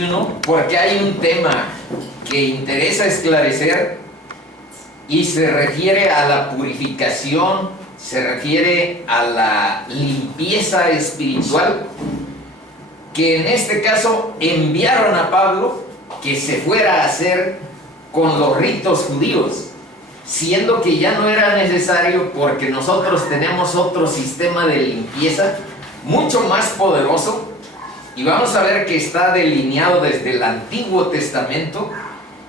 21, porque hay un tema que interesa esclarecer y se refiere a la purificación, se refiere a la limpieza espiritual, que en este caso enviaron a Pablo que se fuera a hacer con los ritos judíos, siendo que ya no era necesario porque nosotros tenemos otro sistema de limpieza mucho más poderoso, y vamos a ver que está delineado desde el Antiguo Testamento.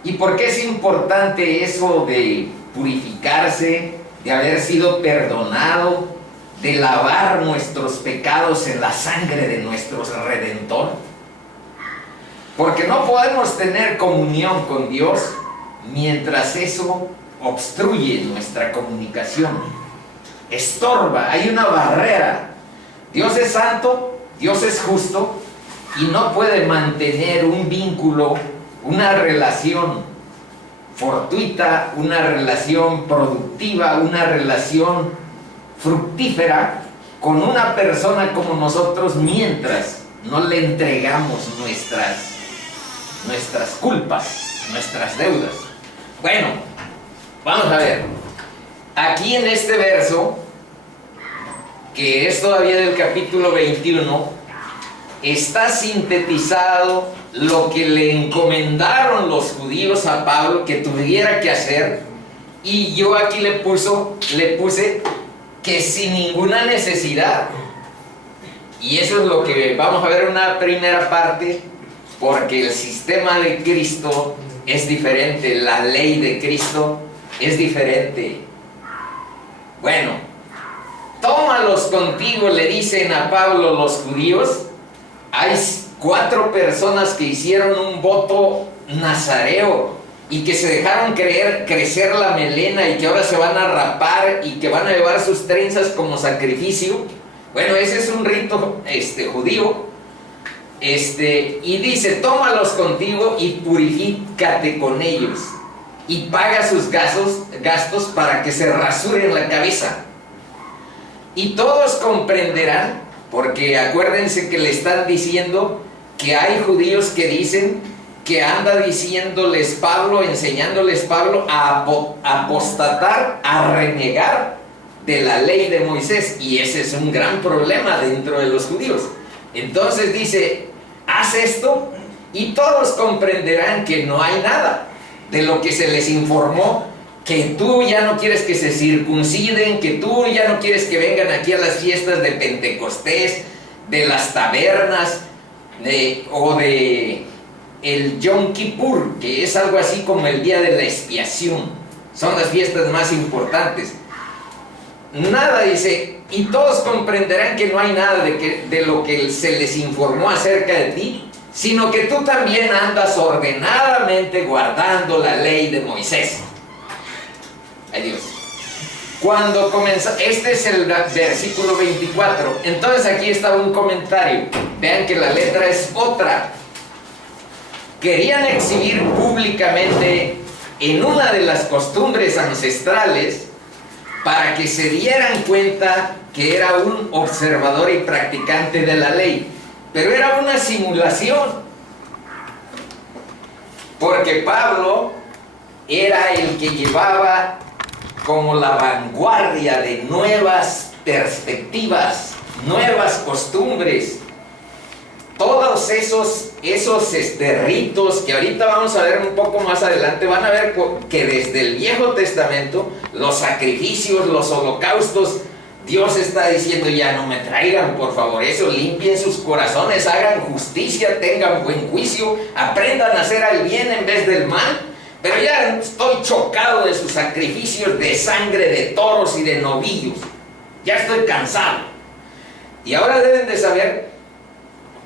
¿Y por qué es importante eso de purificarse, de haber sido perdonado, de lavar nuestros pecados en la sangre de nuestro Redentor? Porque no podemos tener comunión con Dios mientras eso obstruye nuestra comunicación, estorba, hay una barrera. Dios es santo, Dios es justo, y no puede mantener un vínculo, una relación fortuita, una relación productiva, una relación fructífera con una persona como nosotros mientras no le entregamos nuestras culpas, nuestras deudas. Bueno, vamos a ver. Aquí en este verso, que es todavía del capítulo 21, está sintetizado lo que le encomendaron los judíos a Pablo que tuviera que hacer, y yo aquí le puse que sin ninguna necesidad. Y eso es lo que vamos a ver en una primera parte, porque el sistema de Cristo es diferente, la ley de Cristo es diferente. Bueno, tómalos contigo, le dicen a Pablo los judíos. Hay 4 personas que hicieron un voto nazareo y que se dejaron crecer la melena y que ahora se van a rapar y que van a llevar sus trenzas como sacrificio. Bueno, ese es un rito judío. Y dice, tómalos contigo y purifícate con ellos y paga sus gastos para que se rasuren la cabeza. Y todos comprenderán, porque acuérdense que le están diciendo que hay judíos que dicen que anda diciéndoles Pablo, enseñándoles Pablo a apostatar, a renegar de la ley de Moisés, y ese es un gran problema dentro de los judíos. Entonces dice, haz esto y todos comprenderán que no hay nada de lo que se les informó, que tú ya no quieres que se circunciden, que tú ya no quieres que vengan aquí a las fiestas de Pentecostés, de las tabernas, o de el Yom Kippur, que es algo así como el día de la expiación. Son las fiestas más importantes. Nada, dice, y todos comprenderán que no hay nada de lo que se les informó acerca de ti, sino que tú también andas ordenadamente guardando la ley de Moisés. Ay Dios. Cuando comenzó, este es el versículo 24. Entonces aquí estaba un comentario. Vean que la letra es otra. Querían exhibir públicamente en una de las costumbres ancestrales para que se dieran cuenta que era un observador y practicante de la ley. Pero era una simulación, porque Pablo era el que llevaba como la vanguardia de nuevas perspectivas, nuevas costumbres, todos esos ritos que ahorita vamos a ver un poco más adelante. Van a ver que desde el Viejo Testamento, los sacrificios, los holocaustos, Dios está diciendo, ya no me traigan, por favor, eso, limpien sus corazones, hagan justicia, tengan buen juicio, aprendan a hacer el bien en vez del mal. Pero ya estoy chocado de sus sacrificios de sangre de toros y de novillos. Ya estoy cansado. Y ahora deben de saber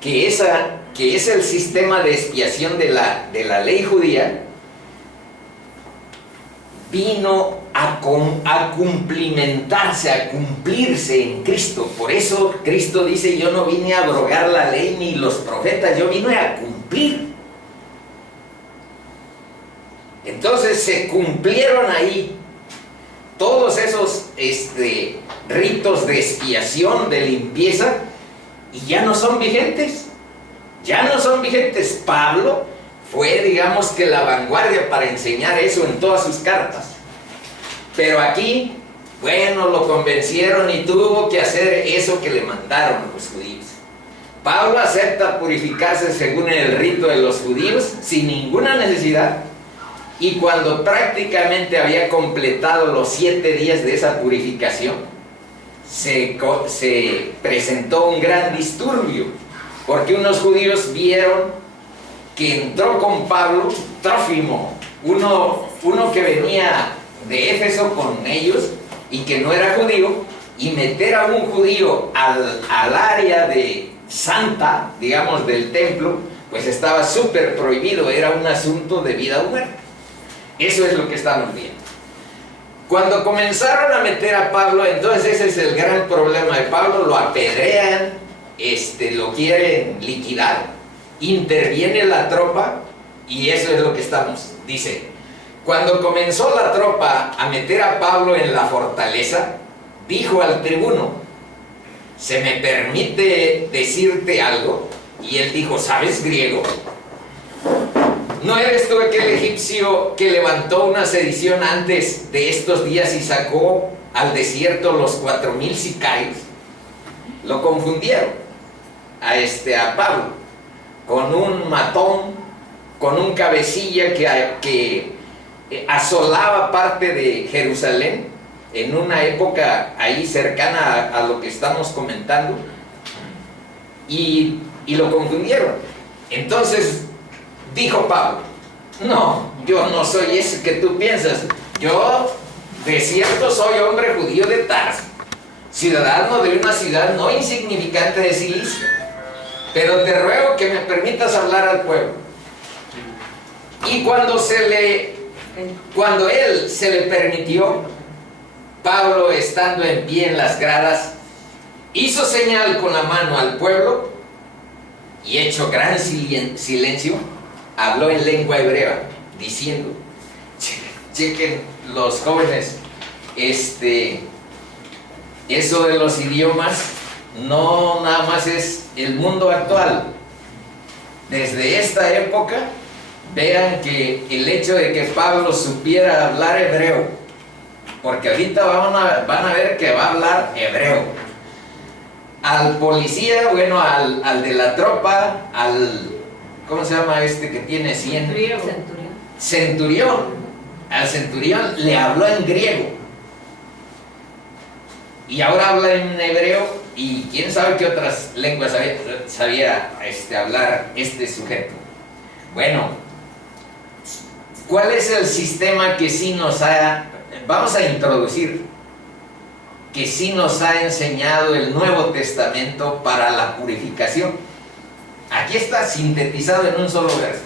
que es el sistema de expiación de la ley judía. Vino a cumplimentarse, a cumplirse en Cristo. Por eso Cristo dice, yo no vine a abrogar la ley ni los profetas, yo vine a cumplir. Entonces se cumplieron ahí todos esos ritos de expiación, de limpieza, y ya no son vigentes. ya no son vigentes. Pablo fue, digamos que, la vanguardia para enseñar eso en todas sus cartas. Pero aquí, bueno, lo convencieron y tuvo que hacer eso que le mandaron los judíos. Pablo acepta purificarse según el rito de los judíos sin ninguna necesidad, y cuando prácticamente había completado los 7 días de esa purificación, se presentó un gran disturbio, porque unos judíos vieron que entró con Pablo Trófimo, uno que venía de Éfeso con ellos y que no era judío, y meter a un judío al área de santa, digamos, del templo, pues estaba súper prohibido, era un asunto de vida o muerte. Eso es lo que estamos viendo. Cuando comenzaron a meter a Pablo, entonces ese es el gran problema de Pablo, lo apedrean, lo quieren liquidar, interviene la tropa, y eso es lo que estamos, dice, cuando comenzó la tropa a meter a Pablo en la fortaleza, dijo al tribuno: ¿se me permite decirte algo? Y él dijo: ¿sabes griego? ¿No eres tú aquel egipcio que levantó una sedición antes de estos días y sacó al desierto los 4000 sicarios? Lo confundieron a Pablo con un matón, con un cabecilla que asolaba parte de Jerusalén en una época ahí cercana a lo que estamos comentando, y lo confundieron. Entonces dijo Pablo: no, yo no soy ese que tú piensas. Yo de cierto soy hombre judío de Tarso, ciudadano de una ciudad no insignificante de Cilicia, pero te ruego que me permitas hablar al pueblo. Y cuando él se le permitió, Pablo, estando en pie en las gradas, hizo señal con la mano al pueblo, y hecho gran silencio, habló en lengua hebrea, diciendo, chequen los jóvenes, eso de los idiomas no nada más es el mundo actual. Desde esta época, vean que el hecho de que Pablo supiera hablar hebreo, porque ahorita van a ver que va a hablar hebreo, al policía, bueno, al de la tropa, ¿cómo se llama que tiene 100? Centurión. Al centurión le habló en griego, y ahora habla en hebreo, y quién sabe qué otras lenguas sabía hablar este sujeto. Bueno, ¿cuál es el sistema que sí vamos a introducir, que sí nos ha enseñado el Nuevo Testamento para la purificación? Aquí está sintetizado en un solo verso: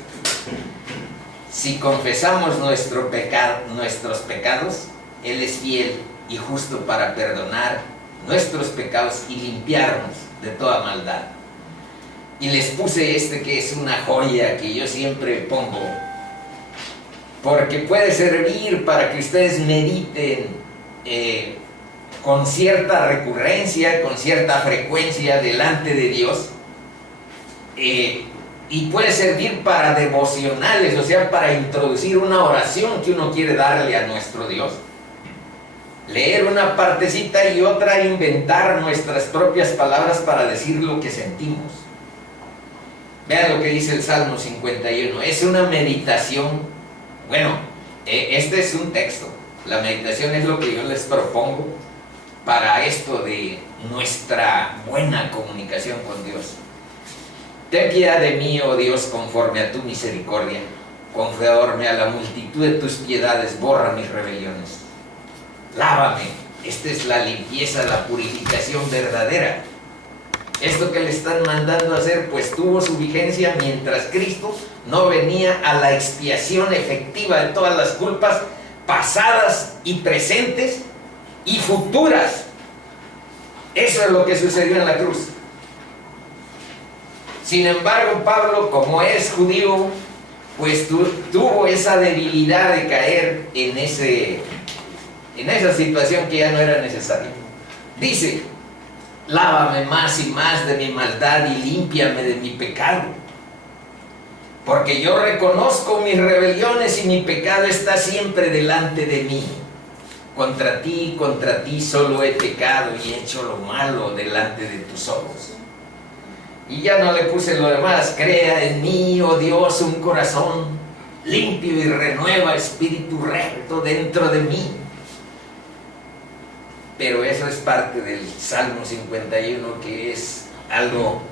si confesamos nuestros pecados, Él es fiel y justo para perdonar nuestros pecados y limpiarnos de toda maldad. Y les puse que es una joya que yo siempre pongo, porque puede servir para que ustedes mediten con cierta recurrencia, con cierta frecuencia delante de Dios, y puede servir para devocionales, o sea, para introducir una oración que uno quiere darle a nuestro Dios. Leer una partecita y otra, inventar nuestras propias palabras para decir lo que sentimos. Vean lo que dice el Salmo 51. Es una meditación. Bueno, este es un texto. La meditación es lo que yo les propongo para esto de nuestra buena comunicación con Dios. Ten piedad de mí, oh Dios, conforme a tu misericordia. Conforme a la multitud de tus piedades, borra mis rebeliones. Lávame. Esta es la limpieza, la purificación verdadera. Esto que le están mandando a hacer, pues tuvo su vigencia mientras Cristo no venía a la expiación efectiva de todas las culpas pasadas y presentes y futuras. Eso es lo que sucedió en la cruz. Sin embargo, Pablo, como es judío, pues tuvo esa debilidad de caer en esa situación que ya no era necesaria. Dice: lávame más y más de mi maldad y límpiame de mi pecado. porque yo reconozco mis rebeliones y mi pecado está siempre delante de mí. Contra ti solo he pecado y he hecho lo malo delante de tus ojos. Y ya no le puse lo demás. Crea en mí, oh Dios, un corazón limpio y renueva espíritu recto dentro de mí. Pero eso es parte del Salmo 51, que es algo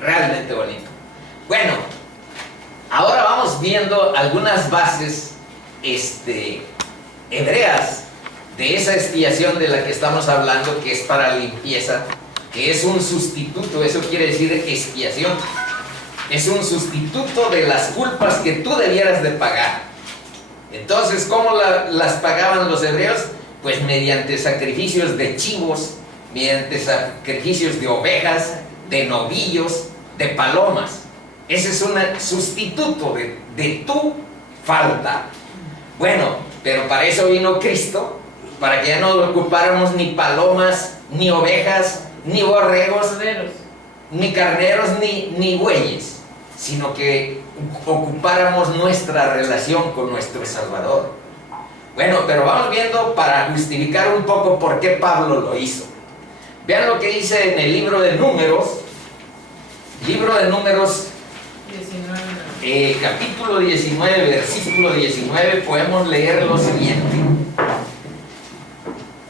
realmente bonito. Bueno, ahora vamos viendo algunas bases hebreas de esa expiación de la que estamos hablando, que es para limpieza, que es un sustituto. Eso quiere decir expiación. Es un sustituto de las culpas que tú debieras de pagar. Entonces, ¿cómo las pagaban los hebreos? Pues mediante sacrificios de chivos, mediante sacrificios de ovejas, de novillos, de palomas. Ese es un sustituto de tu falta. Bueno, pero para eso vino Cristo, para que ya no ocupáramos ni palomas, ni ovejas, ni borregos, ni carneros, ni bueyes, sino que ocupáramos nuestra relación con nuestro Salvador. Bueno, pero vamos viendo para justificar un poco por qué Pablo lo hizo. Vean lo que dice en el libro de Números, capítulo 19, versículo 19, podemos leer lo siguiente.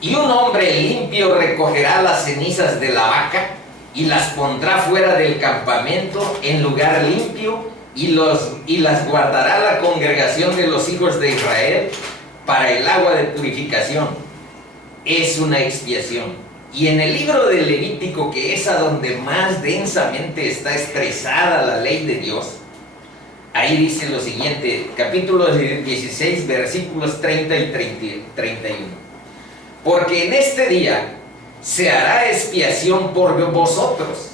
Y un hombre limpio recogerá las cenizas de la vaca y las pondrá fuera del campamento en lugar limpio y las guardará la congregación de los hijos de Israel para el agua de purificación. Es una expiación. Y en el libro de Levítico, que es a donde más densamente está expresada la ley de Dios, ahí dice lo siguiente, capítulo 16, versículos 30 y 31. Porque en este día se hará expiación por vosotros.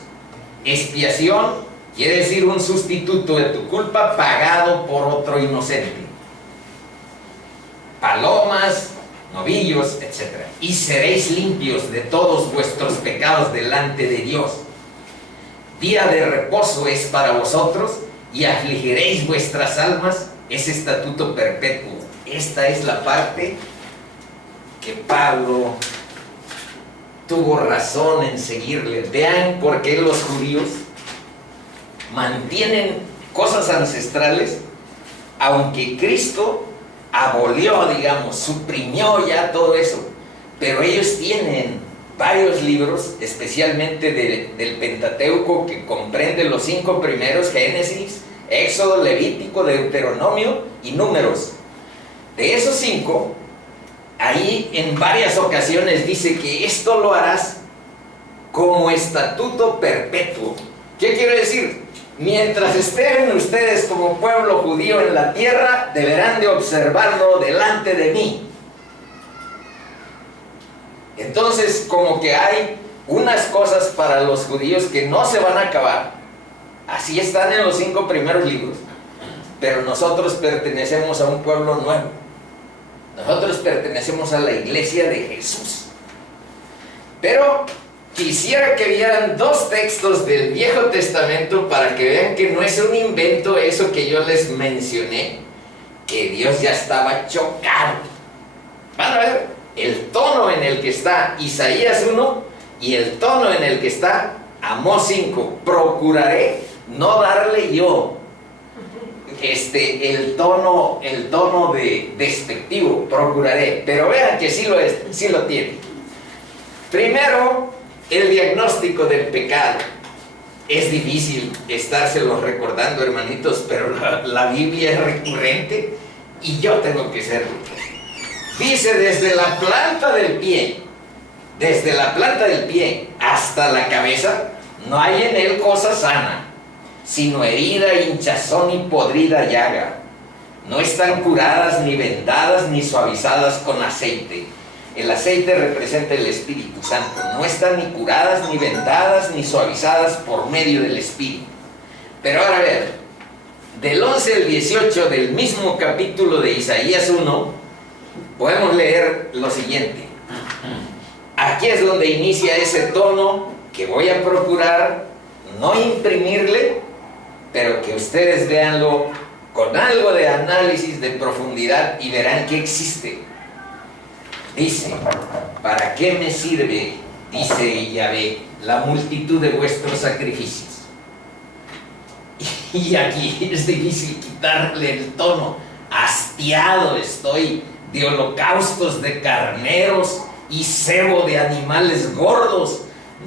Expiación quiere decir un sustituto de tu culpa pagado por otro inocente. Palomas, novillos, etc. Y seréis limpios de todos vuestros pecados delante de Dios. Día de reposo es para vosotros y afligiréis vuestras almas. Es estatuto perpetuo. Esta es la parte que Pablo tuvo razón en seguirle. Vean por qué los judíos mantienen cosas ancestrales, aunque Cristo abolió, digamos, suprimió ya todo eso, pero ellos tienen varios libros, especialmente del Pentateuco, que comprende los 5 primeros: Génesis, Éxodo, Levítico, Deuteronomio y Números. De esos 5, ahí en varias ocasiones dice que esto lo harás como estatuto perpetuo. ¿Qué quiere decir? Mientras estén ustedes como pueblo judío en la tierra, deberán de observarlo delante de mí. Entonces, como que hay unas cosas para los judíos que no se van a acabar. Así están en los 5 primeros libros. Pero nosotros pertenecemos a un pueblo nuevo. Nosotros pertenecemos a la iglesia de Jesús. Pero quisiera que vieran 2 textos del Viejo Testamento para que vean que no es un invento eso que yo les mencioné, que Dios ya estaba chocado. Van a ver el tono en el que está Isaías 1 y el tono en el que está Amós 5. Procuraré no darle yo el tono despectivo, procuraré, pero vean que sí lo tiene. Primero, el diagnóstico del pecado. Es difícil estárselo recordando, hermanitos, pero la Biblia es recurrente y yo tengo que serlo. Dice: desde la planta del pie hasta la cabeza, no hay en él cosa sana, sino herida, hinchazón y podrida llaga. No están curadas, ni vendadas, ni suavizadas con aceite. El aceite representa el Espíritu Santo. No están ni curadas, ni vendadas, ni suavizadas por medio del Espíritu. Pero ahora a ver, del 11 al 18 del mismo capítulo de Isaías 1, podemos leer lo siguiente. Aquí es donde inicia ese tono que voy a procurar no imprimirle, pero que ustedes véanlo con algo de análisis de profundidad y verán que existe. Dice, ¿para qué me sirve, dice Yahvé, la multitud de vuestros sacrificios? Y aquí es difícil quitarle el tono. Hastiado estoy de holocaustos de carneros y cebo de animales gordos.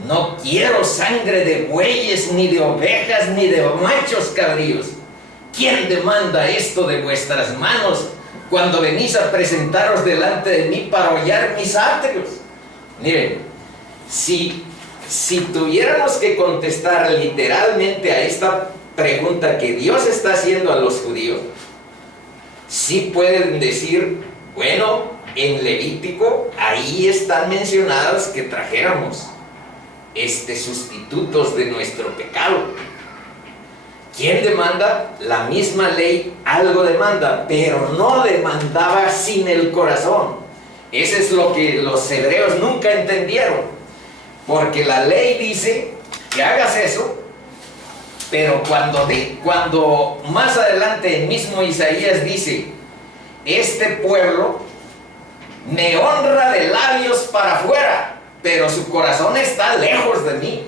No quiero sangre de bueyes, ni de ovejas, ni de machos cabríos. ¿Quién demanda esto de vuestras manos cuando venís a presentaros delante de mí para hollar mis atrios? Miren, si tuviéramos que contestar literalmente a esta pregunta que Dios está haciendo a los judíos, sí pueden decir, bueno, en Levítico ahí están mencionados que trajéramos sustitutos de nuestro pecado. ¿Quién demanda? La misma ley algo demanda, pero no demandaba sin el corazón. Eso es lo que los hebreos nunca entendieron, porque la ley dice que hagas eso, pero cuando más adelante el mismo Isaías dice, este pueblo me honra de labios para afuera, pero su corazón está lejos de mí.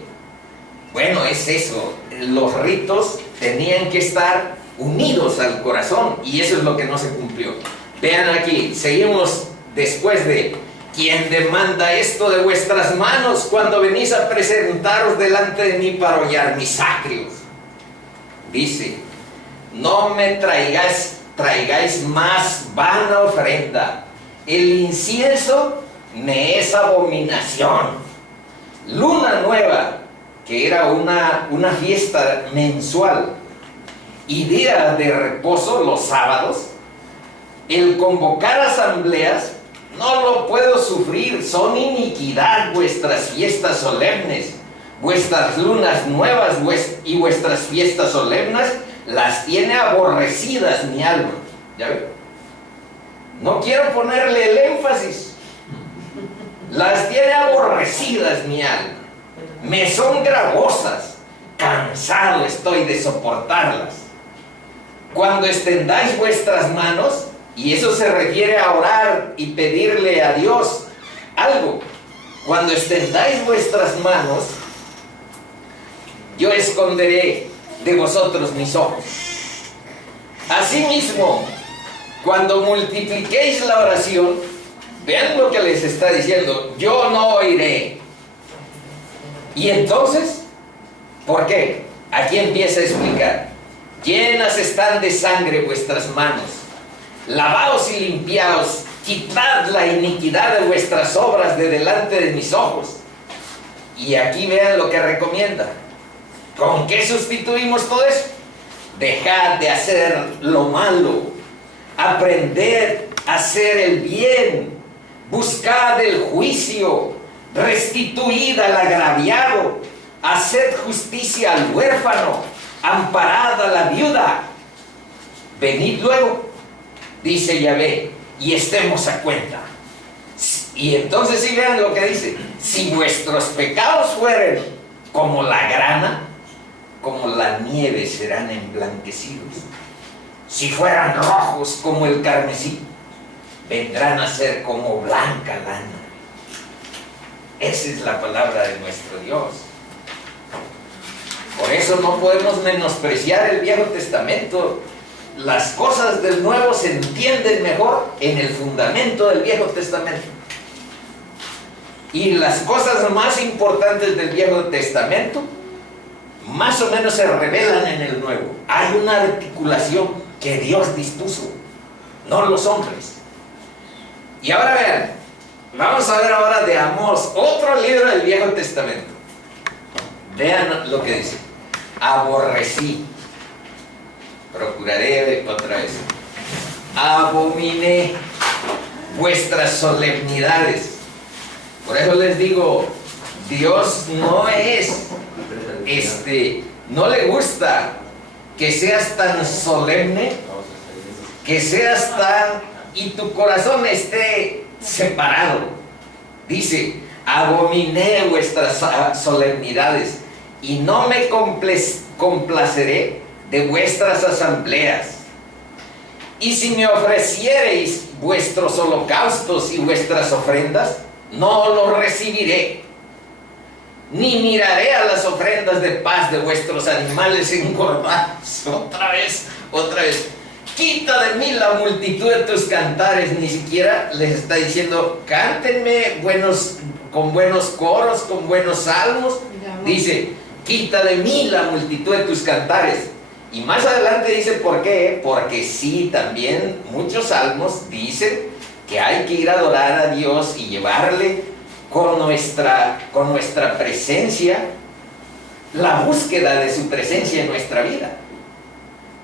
Bueno, es eso, los ritos tenían que estar unidos al corazón y eso es lo que no se cumplió. Vean aquí, seguimos después de, ¿quién demanda esto de vuestras manos cuando venís a presentaros delante de mí para hollar mis atrios? Dice, no me traigáis más vana ofrenda, el incienso me es abominación. Luna nueva, que era una fiesta mensual, y día de reposo, los sábados, el convocar asambleas, no lo puedo sufrir, son iniquidad vuestras fiestas solemnes, vuestras lunas nuevas y vuestras fiestas solemnes, las tiene aborrecidas mi alma. ¿Ya ven? No quiero ponerle el énfasis, las tiene aborrecidas mi alma. Me son gravosas, cansado estoy de soportarlas. Cuando extendáis vuestras manos, y eso se refiere a orar y pedirle a Dios algo, cuando extendáis vuestras manos, yo esconderé de vosotros mis ojos. Asimismo, cuando multipliquéis la oración, vean lo que les está diciendo, yo no oiré. Y entonces, ¿por qué? Aquí empieza a explicar, llenas están de sangre vuestras manos, lavaos y limpiaos, quitad la iniquidad de vuestras obras de delante de mis ojos. Y aquí vean lo que recomienda. ¿Con qué sustituimos todo eso? Dejad de hacer lo malo, aprended a hacer el bien, buscad el juicio, restituid al agraviado, haced justicia al huérfano, amparad a la viuda. Venid luego, dice Yahvé, y estemos a cuenta. Y entonces sí vean lo que dice, si vuestros pecados fueren como la grana, como la nieve serán emblanquecidos. Si fueran rojos como el carmesí, vendrán a ser como blanca lana. Esa es la palabra de nuestro Dios. Por eso no podemos menospreciar el Viejo Testamento. Las cosas del Nuevo se entienden mejor en el fundamento del Viejo Testamento. Y las cosas más importantes del Viejo Testamento más o menos se revelan en el Nuevo. Hay una articulación que Dios dispuso, no los hombres. Y ahora vean, vamos a ver ahora de Amós, otro libro del Viejo Testamento. Vean lo que dice. Aborrecí, procuraré otra vez, abominé vuestras solemnidades. Por eso les digo, Dios no es, no le gusta que seas tan solemne, que seas tan, y tu corazón esté separado. Dice, abominé vuestras solemnidades y no me complaceré de vuestras asambleas. Y si me ofreciereis vuestros holocaustos y vuestras ofrendas, no los recibiré, ni miraré a las ofrendas de paz de vuestros animales engordados. Otra vez. Quita de mí la multitud de tus cantares. Ni siquiera les está diciendo, cántenme con buenos coros, con buenos salmos. Dice, quita de mí la multitud de tus cantares. Y más adelante dice, ¿por qué? Porque sí, también muchos salmos dicen que hay que ir a adorar a Dios y llevarle con nuestra presencia, la búsqueda de su presencia en nuestra vida.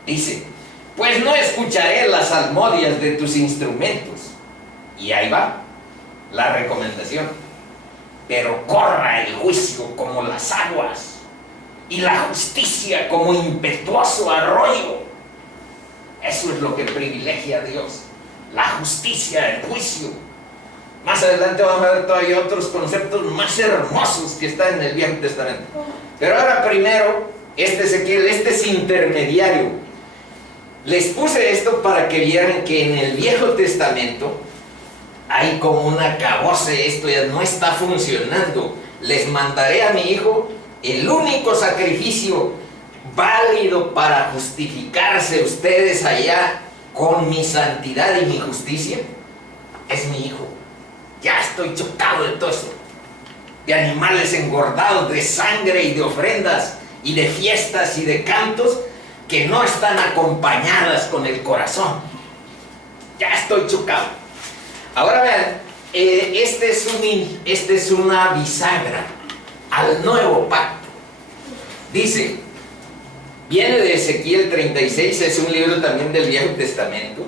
Dice, pues no escucharé las salmodias de tus instrumentos. Y ahí va la recomendación. Pero corra el juicio como las aguas, y la justicia como impetuoso arroyo. Eso es lo que privilegia a Dios, la justicia, el juicio. Más adelante vamos a ver todavía otros conceptos más hermosos que están en el Viejo Testamento. Pero ahora primero, Ezequiel, este es intermediario. Les puse esto para que vieran que en el Viejo Testamento hay como un acabose, esto ya no está funcionando. Les mandaré a mi hijo. El único sacrificio válido para justificarse ustedes allá con mi santidad y mi justicia es mi hijo. Ya estoy chocado de todo eso, de animales engordados, de sangre y de ofrendas y de fiestas y de cantos que no están acompañadas con el corazón. Ya estoy chocado. Ahora vean, este es una bisagra al nuevo pacto. Dice, viene de Ezequiel 36, es un libro también del Viejo Testamento.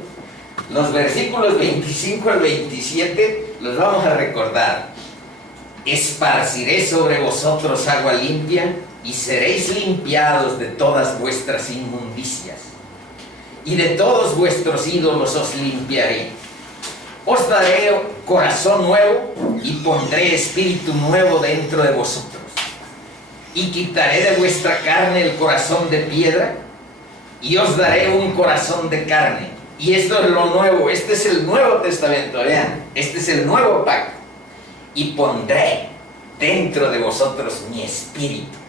Los versículos 25 al 27 los vamos a recordar. Esparciré sobre vosotros agua limpia, y seréis limpiados de todas vuestras inmundicias, y de todos vuestros ídolos os limpiaré. Os daré corazón nuevo, y pondré espíritu nuevo dentro de vosotros. Y quitaré de vuestra carne el corazón de piedra, y os daré un corazón de carne. Y esto es lo nuevo, este es el Nuevo Testamento, vean, este es el nuevo pacto. Y pondré dentro de vosotros mi espíritu.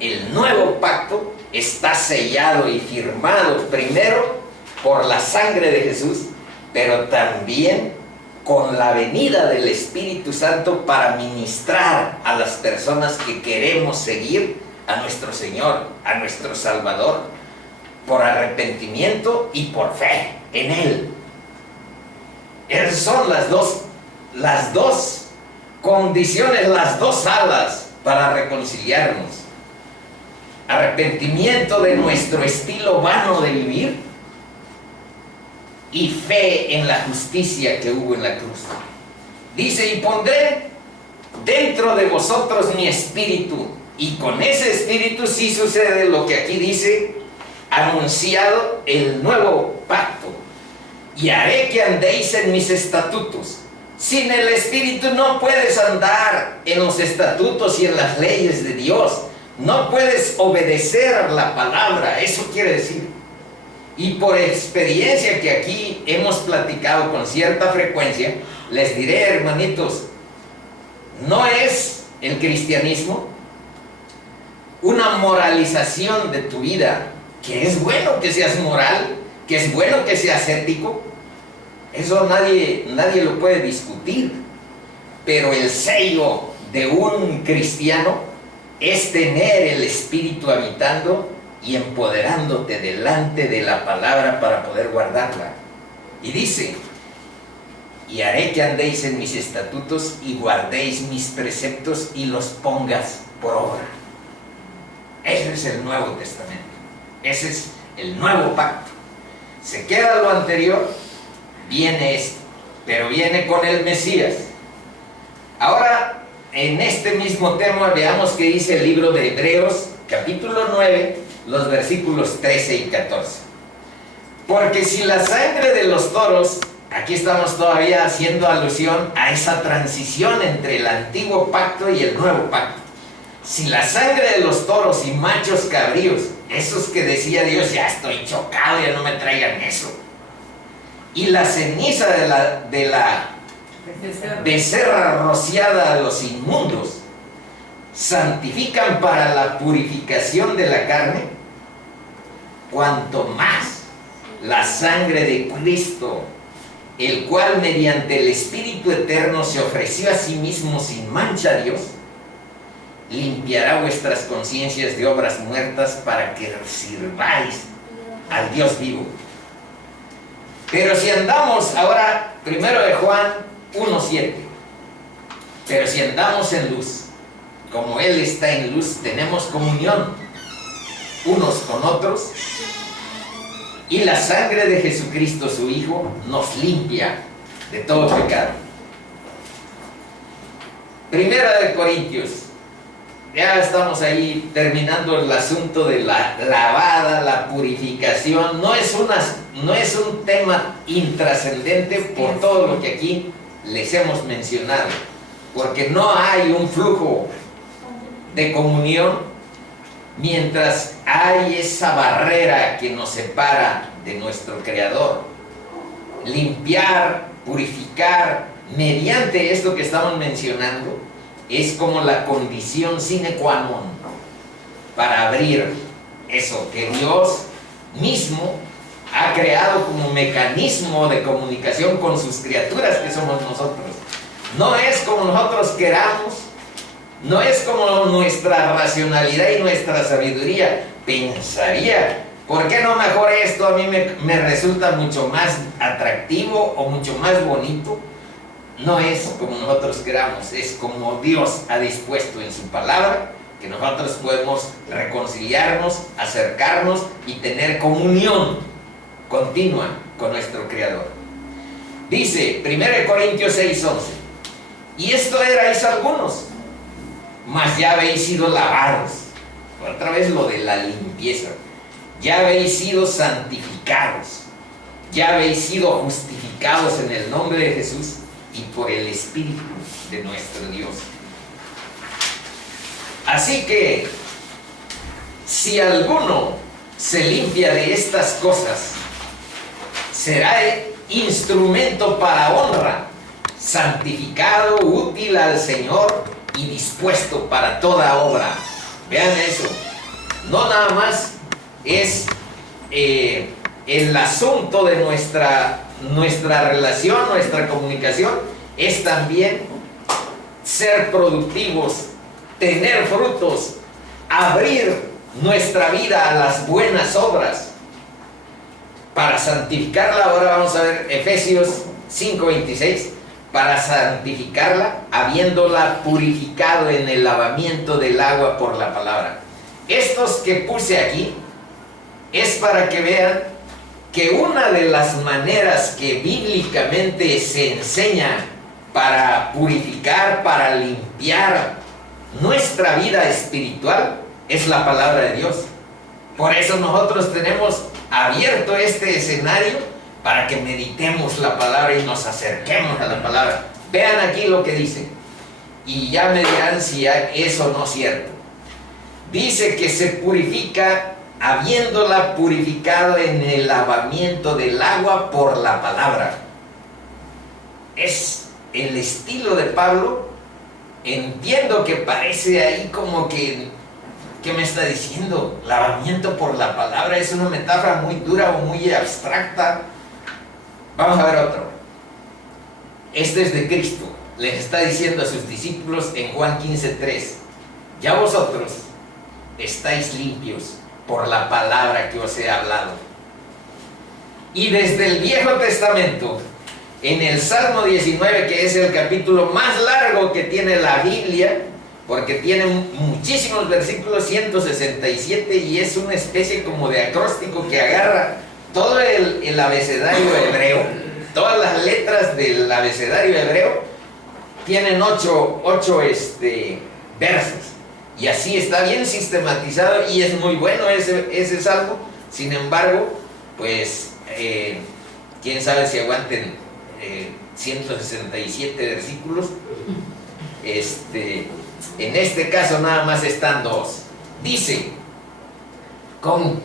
El nuevo pacto está sellado y firmado primero por la sangre de Jesús, pero también con la venida del Espíritu Santo para ministrar a las personas que queremos seguir a nuestro Señor, a nuestro Salvador, por arrepentimiento y por fe en Él. Esas son las dos condiciones, las dos alas para reconciliarnos. Arrepentimiento de nuestro estilo vano de vivir y fe en la justicia que hubo en la cruz. Dice, y pondré dentro de vosotros mi espíritu. Y con ese espíritu sí sucede lo que aquí dice, anunciado el nuevo pacto. Y haré que andéis en mis estatutos. Sin el espíritu no puedes andar en los estatutos y en las leyes de Dios. No puedes obedecer la palabra, eso quiere decir. Y por experiencia que aquí hemos platicado con cierta frecuencia, les diré, hermanitos, no es el cristianismo una moralización de tu vida, que es bueno que seas moral, que es bueno que seas ético, eso nadie lo puede discutir, pero el sello de un cristiano es tener el Espíritu habitando y empoderándote delante de la palabra para poder guardarla. Y dice, y haré que andéis en mis estatutos y guardéis mis preceptos y los pongas por obra. Ese es el Nuevo Testamento, ese es el nuevo pacto. Se queda lo anterior, viene esto, pero viene con el Mesías. Ahora, en este mismo tema, veamos qué dice el libro de Hebreos, capítulo 9, los versículos 13 y 14. Porque si la sangre de los toros, aquí estamos todavía haciendo alusión a esa transición entre el antiguo pacto y el nuevo pacto. Si la sangre de los toros y machos cabríos, esos que decía Dios, ya estoy chocado, ya no me traigan eso. Y la ceniza de la becerra rociada a los inmundos, santifican para la purificación de la carne, cuanto más la sangre de Cristo, el cual mediante el Espíritu Eterno se ofreció a sí mismo sin mancha a Dios, limpiará vuestras conciencias de obras muertas para que sirváis al Dios vivo. Pero si andamos ahora, primero de Juan 1:7, pero si andamos en luz, como Él está en luz, tenemos comunión unos con otros, y la sangre de Jesucristo su Hijo nos limpia de todo pecado. Primera de Corintios, ya estamos ahí terminando el asunto de la lavada, la purificación. No es un tema intrascendente por todo lo que aquí les hemos mencionado, porque no hay un flujo de comunión mientras hay esa barrera que nos separa de nuestro Creador. Limpiar, purificar, mediante esto que estamos mencionando, es como la condición sine qua non para abrir eso que Dios mismo ha creado como mecanismo de comunicación con sus criaturas, que somos nosotros. No es como nosotros queramos, no es como nuestra racionalidad y nuestra sabiduría pensaría. ¿Por qué no mejor esto a mí me resulta mucho más atractivo o mucho más bonito? No es como nosotros queramos, es como Dios ha dispuesto en su palabra, que nosotros podemos reconciliarnos, acercarnos y tener comunión continua con nuestro Creador. Dice 1 Corintios 6:11, y esto erais algunos, mas ya habéis sido lavados. Otra vez lo de la limpieza. Ya habéis sido santificados, ya habéis sido justificados en el nombre de Jesús y por el Espíritu de nuestro Dios. Así que, si alguno se limpia de estas cosas, será instrumento para honra, santificado, útil al Señor y dispuesto para toda obra. Vean eso. No nada más es el asunto de nuestra relación, nuestra comunicación, es también ser productivos, tener frutos, abrir nuestra vida a las buenas obras para santificarla. Ahora vamos a ver Efesios 5:26, para santificarla, habiéndola purificado en el lavamiento del agua por la palabra. Estos que puse aquí es para que vean que una de las maneras que bíblicamente se enseña para purificar, para limpiar nuestra vida espiritual, es la palabra de Dios. Por eso nosotros tenemos abierto este escenario para que meditemos la palabra y nos acerquemos a la palabra. Vean aquí lo que dice, y ya me dirán si es o no cierto. Dice que se purifica habiéndola purificado en el lavamiento del agua por la palabra. Es el estilo de Pablo. Entiendo que parece ahí como que, ¿qué me está diciendo? Lavamiento por la palabra es una metáfora muy dura o muy abstracta. Vamos a ver otro. Este es de Cristo. Les está diciendo a sus discípulos en Juan 15:3, ya vosotros estáis limpios por la palabra que os he hablado. Y desde el Viejo Testamento, en el Salmo 19, que es el capítulo más largo que tiene la Biblia, porque tiene muchísimos versículos, 167, y es una especie como de acróstico que agarra todo el abecedario hebreo, todas las letras del abecedario hebreo, tienen 8 versos. Y así está bien sistematizado y es muy bueno ese salmo. Sin embargo, pues, quién sabe si aguanten 167 versículos. En este caso nada más están dos. Dice, ¿con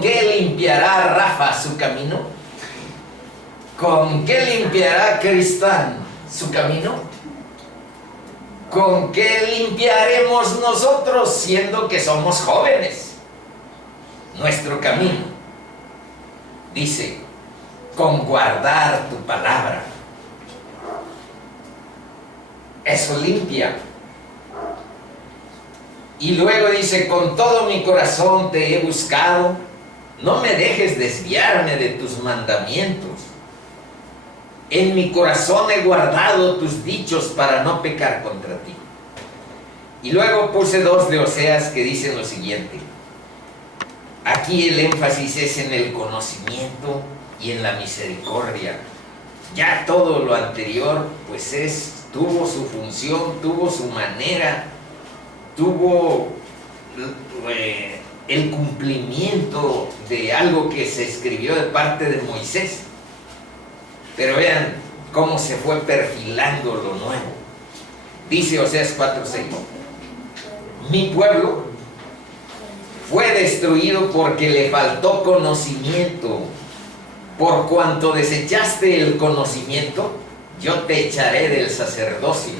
qué limpiará Rafa su camino? ¿Con qué limpiará Cristán su camino? ¿Con qué limpiaremos nosotros, siendo que somos jóvenes, nuestro camino? Dice, con guardar tu palabra. Eso limpia. Y luego dice, con todo mi corazón te he buscado, no me dejes desviarme de tus mandamientos. En mi corazón he guardado tus dichos para no pecar contra ti. Y luego puse dos de Oseas que dicen lo siguiente. Aquí el énfasis es en el conocimiento y en la misericordia. Ya todo lo anterior pues tuvo su función, tuvo su manera, tuvo el cumplimiento de algo que se escribió de parte de Moisés. Pero vean cómo se fue perfilando lo nuevo. Dice Oseas 4:6. Mi pueblo fue destruido porque le faltó conocimiento. Por cuanto desechaste el conocimiento, yo te echaré del sacerdocio.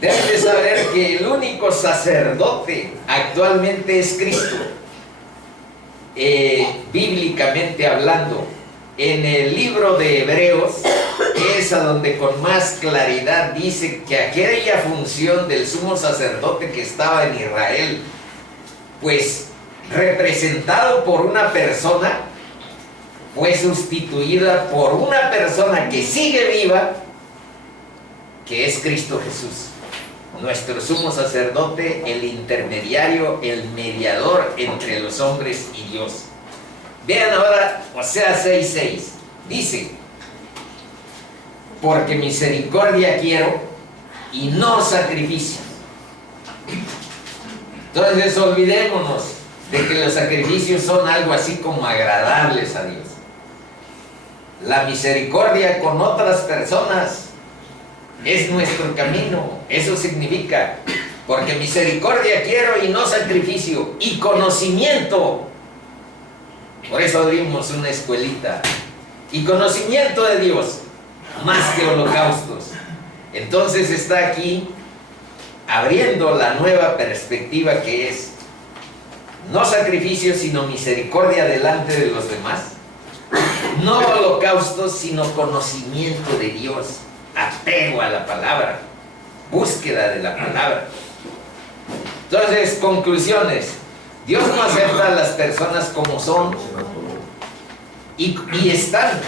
Debes de saber que el único sacerdote actualmente es Cristo. Bíblicamente hablando, en el libro de Hebreos es a donde con más claridad dice que aquella función del sumo sacerdote que estaba en Israel, pues representado por una persona, fue sustituida por una persona que sigue viva, que es Cristo Jesús, nuestro sumo sacerdote, el intermediario, el mediador entre los hombres y Dios. Vean ahora Oseas 6:6. Dice, porque misericordia quiero y no sacrificio. Entonces olvidémonos de que los sacrificios son algo así como agradables a Dios. La misericordia con otras personas es nuestro camino. Eso significa, porque misericordia quiero y no sacrificio, y conocimiento. Por eso abrimos una escuelita. Y conocimiento de Dios, más que holocaustos. Entonces está aquí abriendo la nueva perspectiva que es no sacrificio, sino misericordia delante de los demás. No holocaustos, sino conocimiento de Dios. Apego a la palabra. Búsqueda de la palabra. Entonces, conclusiones. Dios no acepta a las personas como son y están.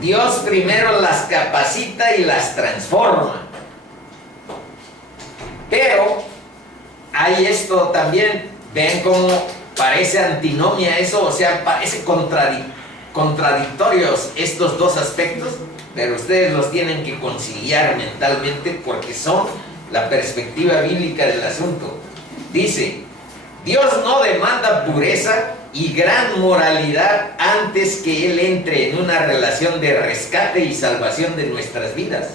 Dios primero las capacita y las transforma. Pero hay esto también, ven cómo parece antinomia eso, o sea, parece contradictorios estos dos aspectos, pero ustedes los tienen que conciliar mentalmente porque son la perspectiva bíblica del asunto. Dice, Dios no demanda pureza y gran moralidad antes que Él entre en una relación de rescate y salvación de nuestras vidas.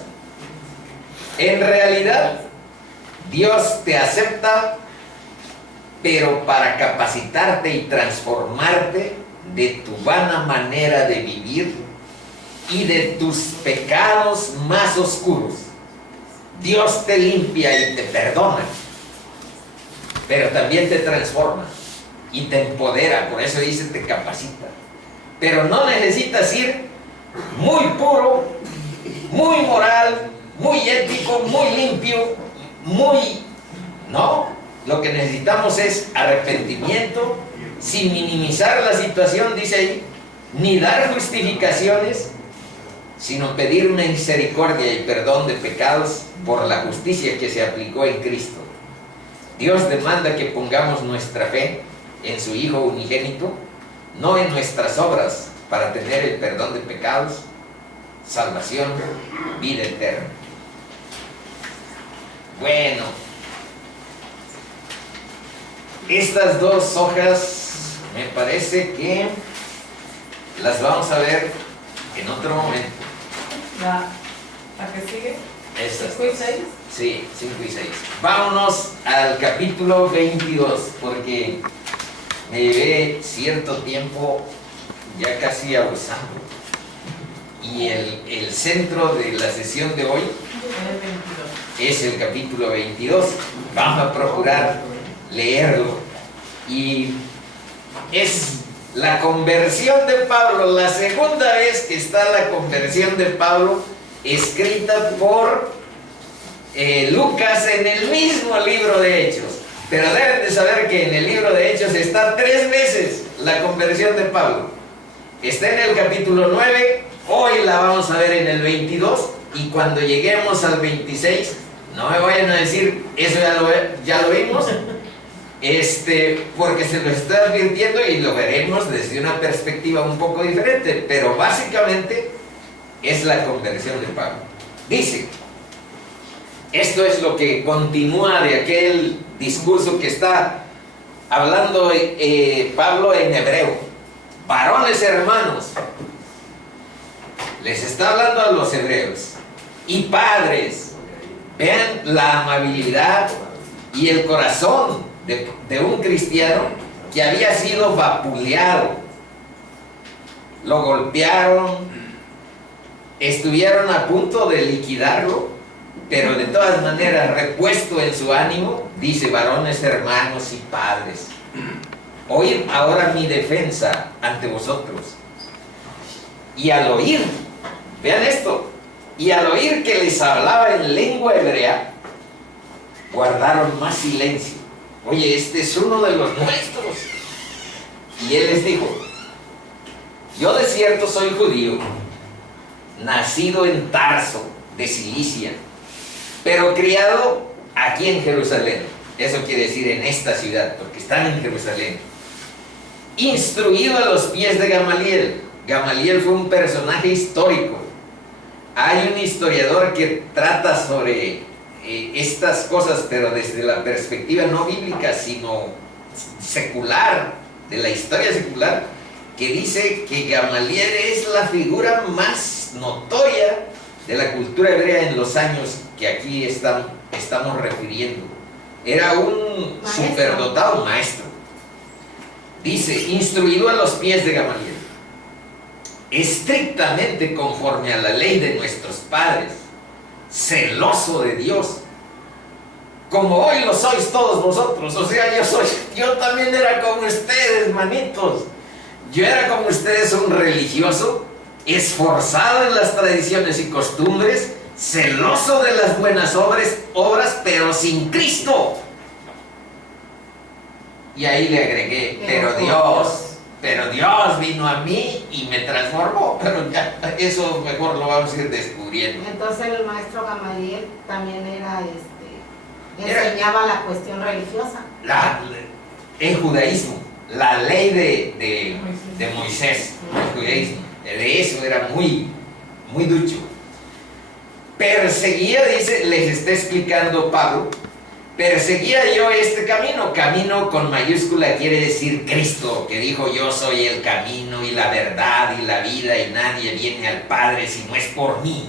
En realidad, Dios te acepta, pero para capacitarte y transformarte de tu vana manera de vivir y de tus pecados más oscuros. Dios te limpia y te perdona, pero también te transforma y te empodera. Por eso dice te capacita. Pero no necesitas ir muy puro, muy moral, muy ético, muy limpio, no. Lo que necesitamos es arrepentimiento, sin minimizar la situación, dice ahí, ni dar justificaciones, sino pedir misericordia y perdón de pecados por la justicia que se aplicó en Cristo. Dios demanda que pongamos nuestra fe en su Hijo unigénito, no en nuestras obras, para tener el perdón de pecados, salvación, vida eterna. Bueno, estas dos hojas me parece que las vamos a ver en otro momento. ¿La que sigue? Estas 5 y 6. Sí, 5 y 6. Vámonos al capítulo 22, porque me llevé cierto tiempo ya casi abusando. Y el centro de la sesión de hoy es el capítulo 22. Vamos a procurar leerlo. Y es la conversión de Pablo, la segunda vez que está la conversión de Pablo, escrita por Lucas en el mismo libro de Hechos. Pero deben de saber que en el libro de Hechos está 3 veces la conversión de Pablo. Está en el capítulo 9, hoy la vamos a ver en el 22, y cuando lleguemos al 26, no me vayan a decir, eso ya lo vimos, porque se lo estoy advirtiendo y lo veremos desde una perspectiva un poco diferente, pero básicamente es la conversión de Pablo. Dice, esto es lo que continúa de aquel discurso que está hablando Pablo en hebreo. Varones hermanos, les está hablando a los hebreos, y padres, vean la amabilidad y el corazón de un cristiano que había sido vapuleado. Lo golpearon, estuvieron a punto de liquidarlo, pero de todas maneras, repuesto en su ánimo, dice: varones hermanos y padres, oíd ahora mi defensa ante vosotros. Y al oír, vean esto, y al oír que les hablaba en lengua hebrea, guardaron más silencio. Oye, este es uno de los nuestros. Y él les dijo: yo de cierto soy judío, nacido en Tarso de Cilicia, pero criado aquí en Jerusalén. Eso quiere decir en esta ciudad, porque están en Jerusalén. Instruido a los pies de Gamaliel. Gamaliel fue un personaje histórico. Hay un historiador que trata sobre estas cosas, pero desde la perspectiva no bíblica, sino secular, de la historia secular, que dice que Gamaliel es la figura más notoria de la cultura hebrea en los años que aquí estamos refiriendo. Era un superdotado maestro. Dice: instruido a los pies de Gamaliel, estrictamente conforme a la ley de nuestros padres, celoso de Dios, como hoy lo sois todos vosotros. O sea, yo también era como ustedes, manitos. Yo era como ustedes, un religioso, esforzado en las tradiciones y costumbres, celoso de las buenas obras, pero sin Cristo. Y ahí le agregué: pero Dios vino a mí y me transformó. Pero ya, eso mejor lo vamos a ir descubriendo. Entonces el maestro Gamaliel también enseñaba la cuestión religiosa. El judaísmo, la ley de Moisés, el judaísmo, de eso era muy, muy ducho. Perseguía, dice, les está explicando Pablo, perseguía yo este camino con mayúscula quiere decir Cristo, que dijo: yo soy el camino y la verdad y la vida, y nadie viene al Padre si no es por mí.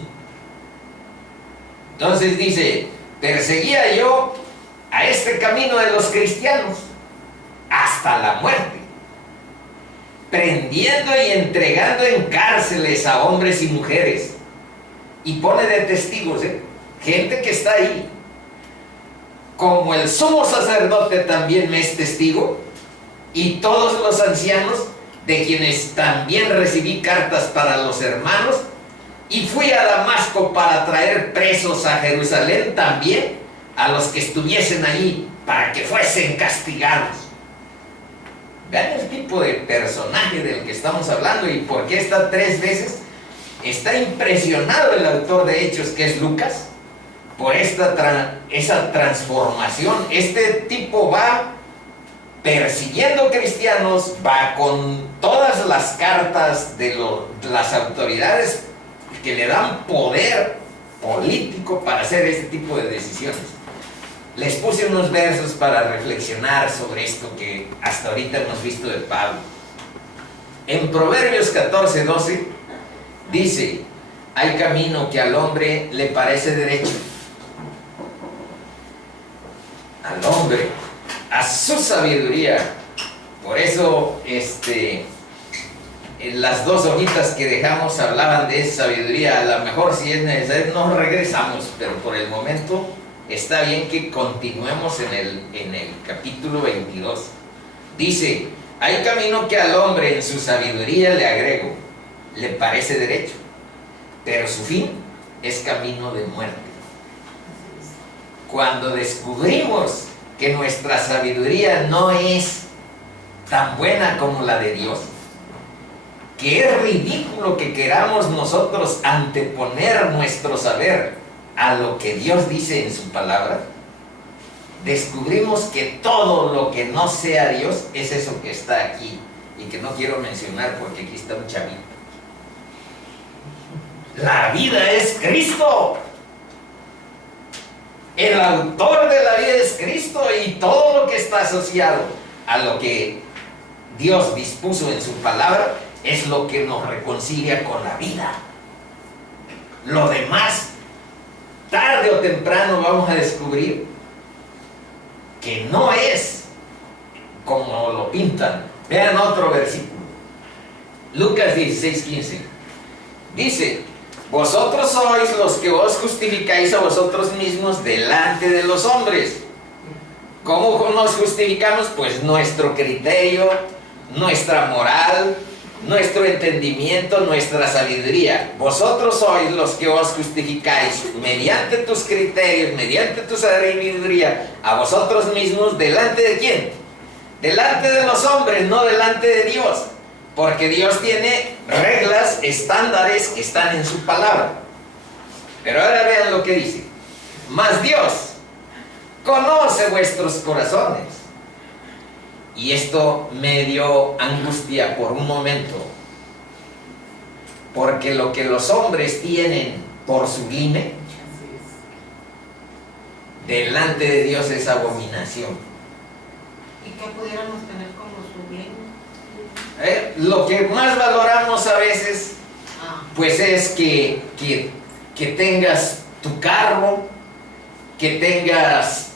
Entonces dice: perseguía yo a este camino de los cristianos hasta la muerte, prendiendo y entregando en cárceles a hombres y mujeres. Y pone de testigos, gente que está ahí. Como el sumo sacerdote también me es testigo, y todos los ancianos, de quienes también recibí cartas para los hermanos, y fui a Damasco para traer presos a Jerusalén también a los que estuviesen allí, para que fuesen castigados. Vean el tipo de personaje del que estamos hablando y por qué está 3 veces. Está impresionado el autor de Hechos, que es Lucas, por esa transformación. Este tipo va persiguiendo cristianos, va con todas las cartas de las autoridades que le dan poder político para hacer este tipo de decisiones. Les puse unos versos para reflexionar sobre esto que hasta ahorita hemos visto de Pablo. En Proverbios 14:12 dice: hay camino que al hombre le parece derecho. Al hombre, a su sabiduría. Por eso, en las dos hojitas que dejamos hablaban de esa sabiduría. A lo mejor si es necesario nos regresamos, pero por el momento está bien que continuemos en el capítulo 22. Dice, hay camino que al hombre en su sabiduría le agrego, le parece derecho, pero su fin es camino de muerte. Cuando descubrimos que nuestra sabiduría no es tan buena como la de Dios, que es ridículo que queramos nosotros anteponer nuestro saber a lo que Dios dice en su palabra, descubrimos que todo lo que no sea Dios es eso que está aquí y que no quiero mencionar porque aquí está un chavito. La vida es Cristo. El autor de la vida es Cristo y todo lo que está asociado a lo que Dios dispuso en su palabra es lo que nos reconcilia con la vida. Lo demás, tarde o temprano vamos a descubrir que no es como lo pintan. Vean otro versículo. Lucas 16:15. Dice, vosotros sois los que os justificáis a vosotros mismos delante de los hombres. ¿Cómo nos justificamos? Pues nuestro criterio, nuestra moral, nuestro entendimiento, nuestra sabiduría. Vosotros sois los que os justificáis mediante tus criterios, mediante tu sabiduría, a vosotros mismos, ¿delante de quién? Delante de los hombres, no delante de Dios. Porque Dios tiene reglas, estándares que están en su palabra. Pero ahora vean lo que dice. Mas Dios conoce vuestros corazones. Y esto me dio angustia por un momento. Porque lo que los hombres tienen por sublime, delante de Dios es abominación. ¿Y qué pudiéramos tener como sublime? Lo que más valoramos a veces, pues es que tengas tu carro, que tengas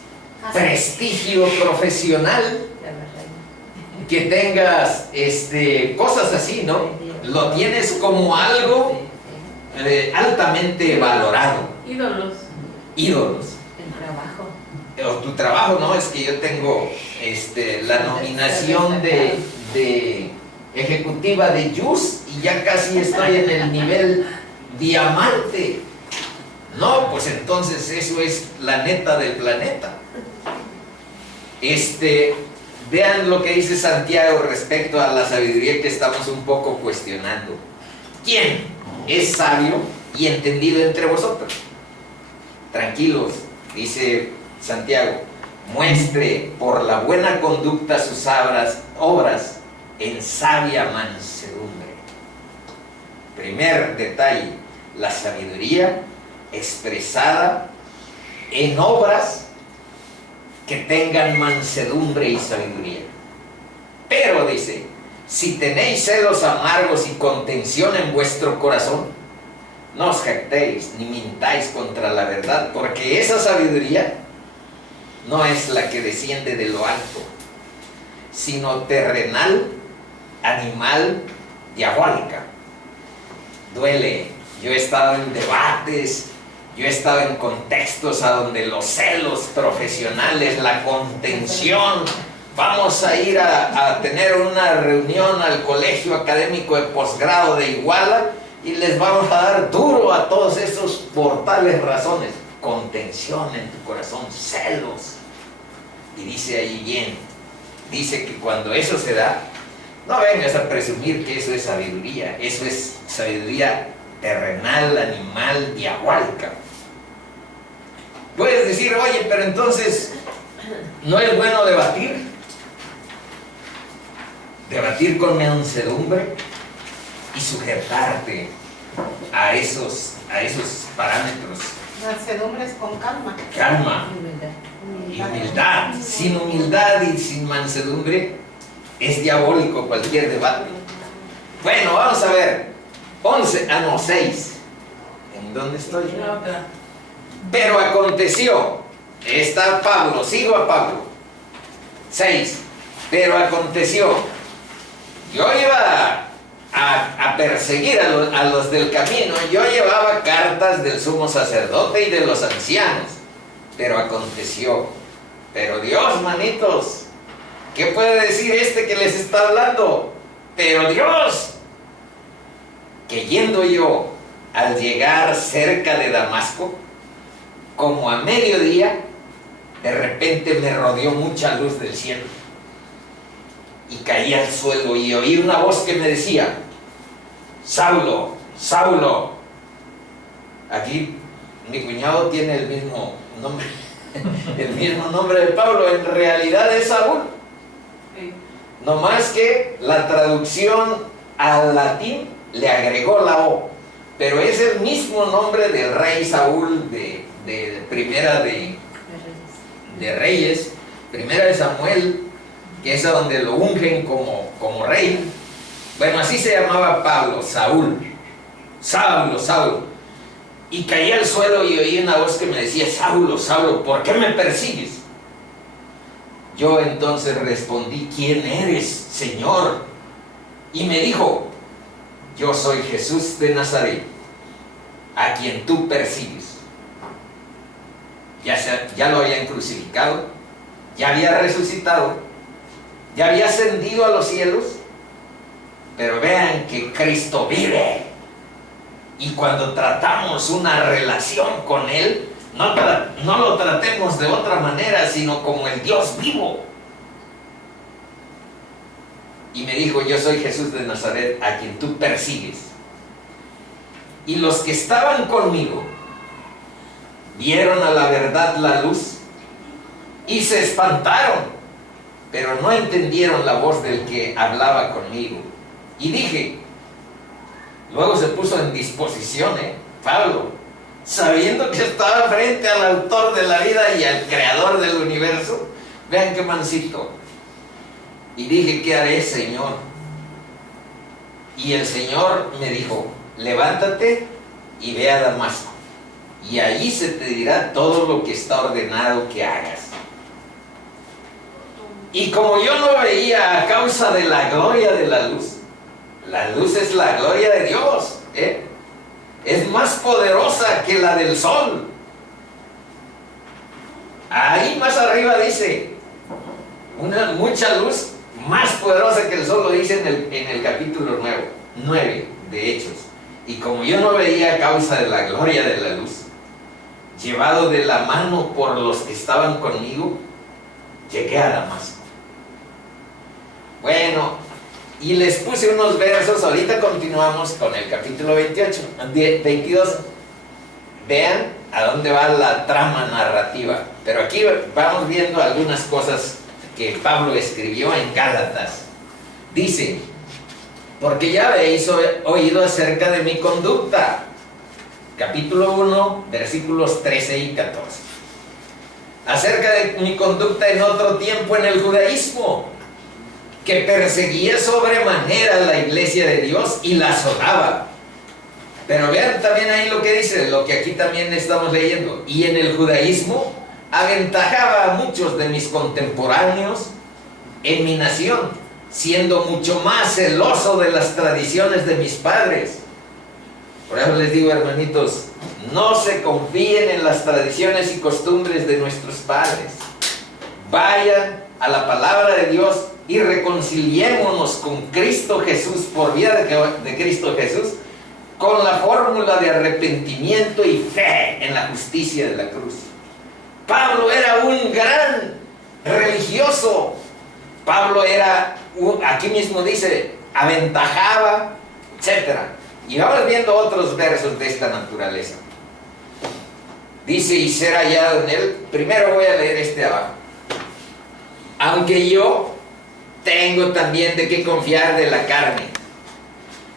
prestigio profesional, que tengas cosas así, ¿no? Lo tienes como algo altamente valorado. Ídolos. Ídolos. El trabajo. O tu trabajo, ¿no? Es que yo tengo la nominación de ejecutiva de JUS y ya casi estoy en el nivel diamante. No, pues entonces eso es la neta del planeta. Vean lo que dice Santiago respecto a la sabiduría que estamos un poco cuestionando. ¿Quién es sabio y entendido entre vosotros? Tranquilos, dice Santiago, muestre por la buena conducta sus obras en sabia mansedumbre. Primer detalle, la sabiduría expresada en obras que tengan mansedumbre y sabiduría. Pero dice, si tenéis celos amargos y contención en vuestro corazón, no os jactéis ni mintáis contra la verdad, porque esa sabiduría no es la que desciende de lo alto, sino terrenal, animal, diabólica. Duele. Yo he estado en debates, yo he estado en contextos a donde los celos profesionales, la contención, vamos a ir a tener una reunión al Colegio Académico de Posgrado de Iguala y les vamos a dar duro a todos esos por tales razones. Contención en tu corazón, celos. Y dice ahí bien, dice que cuando eso se da, no vengas a presumir que eso es sabiduría. Eso es sabiduría terrenal, animal, diabólica. Puedes decir, oye, pero entonces, ¿no es bueno debatir? Debatir con mansedumbre y sujetarte a esos parámetros. Mansedumbre es con calma. Calma y humildad. Sin humildad y sin mansedumbre es diabólico cualquier debate. Bueno, vamos a ver. 6. ¿En dónde estoy? La otra. Pero aconteció, está Pablo, sigo a Pablo. 6. Pero aconteció, yo iba a perseguir a los del camino, yo llevaba cartas del sumo sacerdote y de los ancianos. Pero aconteció, pero Dios, manitos, ¿qué puede decir este que les está hablando? Pero Dios, que yendo yo al llegar cerca de Damasco, como a mediodía, de repente me rodeó mucha luz del cielo. Y caí al suelo y oí una voz que me decía: Saulo, Saulo. Aquí mi cuñado tiene el mismo nombre, el mismo nombre de Pablo, en realidad es Saúl. Sí. No más que la traducción al latín le agregó la O, pero es el mismo nombre del rey Saúl de Primera de Reyes, Primera de Samuel, que es a donde lo ungen como rey. Bueno, así se llamaba Pablo, Saúl, Saulo, Saulo. Y caí al suelo y oí una voz que me decía: Saulo, Saulo, ¿por qué me persigues? Yo entonces respondí: ¿quién eres, Señor? Y me dijo: yo soy Jesús de Nazaret, a quien tú persigues. Ya lo habían crucificado, ya había resucitado, ya había ascendido a los cielos, pero vean que Cristo vive. Y cuando tratamos una relación con Él, no lo tratemos de otra manera, sino como el Dios vivo. Y me dijo: yo soy Jesús de Nazaret, a quien tú persigues. Y los que estaban conmigo vieron a la verdad la luz y se espantaron, pero no entendieron la voz del que hablaba conmigo. Y dije, luego se puso en disposición, Pablo, sabiendo que estaba frente al autor de la vida y al creador del universo. Vean qué mansito. Y dije: ¿qué haré, Señor? Y el Señor me dijo: levántate y ve a Damasco, y allí se te dirá todo lo que está ordenado que hagas. Y como yo no veía a causa de la gloria de la luz es la gloria de Dios, es más poderosa que la del sol. Ahí más arriba dice, mucha luz más poderosa que el sol, lo dice en el capítulo 9 de Hechos. Y como yo no veía a causa de la gloria de la luz, llevado de la mano por los que estaban conmigo, llegué a Damasco. Bueno, y les puse unos versos. Ahorita continuamos con el capítulo 22. Vean a dónde va la trama narrativa. Pero aquí vamos viendo algunas cosas que Pablo escribió en Gálatas. Dice: porque ya habéis oído acerca de mi conducta. Capítulo 1, versículos 13 y 14. Acerca de mi conducta en otro tiempo en el judaísmo, que perseguía sobremanera la iglesia de Dios y la asolaba. Pero vean también ahí lo que dice, lo que aquí también estamos leyendo. Y en el judaísmo aventajaba a muchos de mis contemporáneos en mi nación, siendo mucho más celoso de las tradiciones de mis padres. Por eso les digo, hermanitos, no se confíen en las tradiciones y costumbres de nuestros padres. Vayan a la palabra de Dios y reconciliémonos con Cristo Jesús, por vía de Cristo Jesús, con la fórmula de arrepentimiento y fe en la justicia de la cruz. Pablo era un gran religioso. Pablo era, aquí mismo dice, aventajaba, etc. Y vamos viendo otros versos de esta naturaleza. Dice: y ser hallado en él. Primero voy a leer este abajo. Aunque yo tengo también de qué confiar de la carne.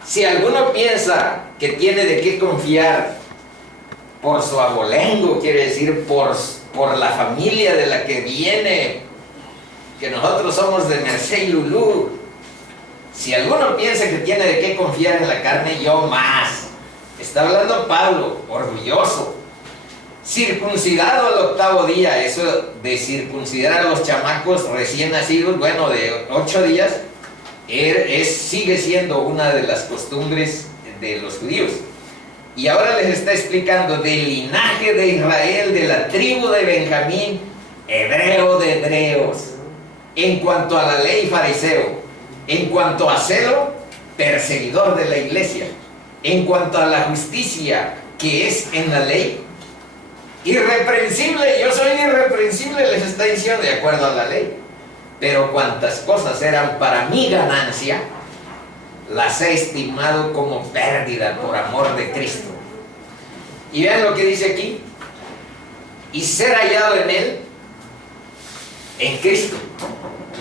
Si alguno piensa que tiene de qué confiar por su abolengo, quiere decir por la familia de la que viene, que nosotros somos de Mercé y Lulú. Si alguno piensa que tiene de qué confiar en la carne, yo más. Está hablando Pablo, orgulloso. Circuncidado al 8º día, eso de circuncidar a los chamacos recién nacidos, bueno, de 8 días, sigue siendo una de las costumbres de los judíos. Y ahora les está explicando del linaje de Israel, de la tribu de Benjamín, hebreo de hebreos, en cuanto a la ley fariseo, en cuanto a celo, perseguidor de la iglesia, en cuanto a la justicia que es en la ley, irreprensible. Yo soy irreprensible, les está diciendo, de acuerdo a la ley. Pero cuantas cosas eran para mi ganancia, las he estimado como pérdida por amor de Cristo. Y vean lo que dice aquí: y ser hallado en Él, en Cristo,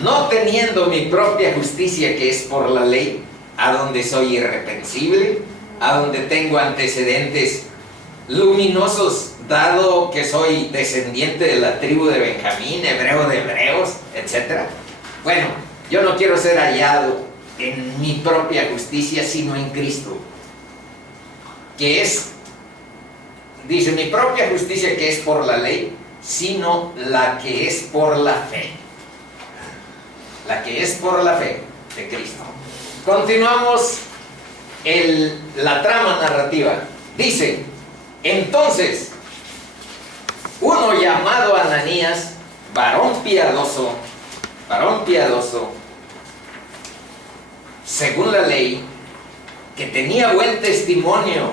no teniendo mi propia justicia que es por la ley, a donde soy irreprensible, a donde tengo antecedentes luminosos, dado que soy descendiente de la tribu de Benjamín, hebreo de hebreos, etc. Bueno, yo no quiero ser hallado en mi propia justicia, sino en Cristo, que es, dice, mi propia justicia que es por la ley, sino la que es por la fe. La que es por la fe de Cristo. Continuamos la trama narrativa. Dice: entonces, uno llamado Ananías, varón piadoso, según la ley, que tenía buen testimonio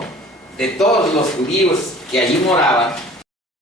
de todos los judíos que allí moraban,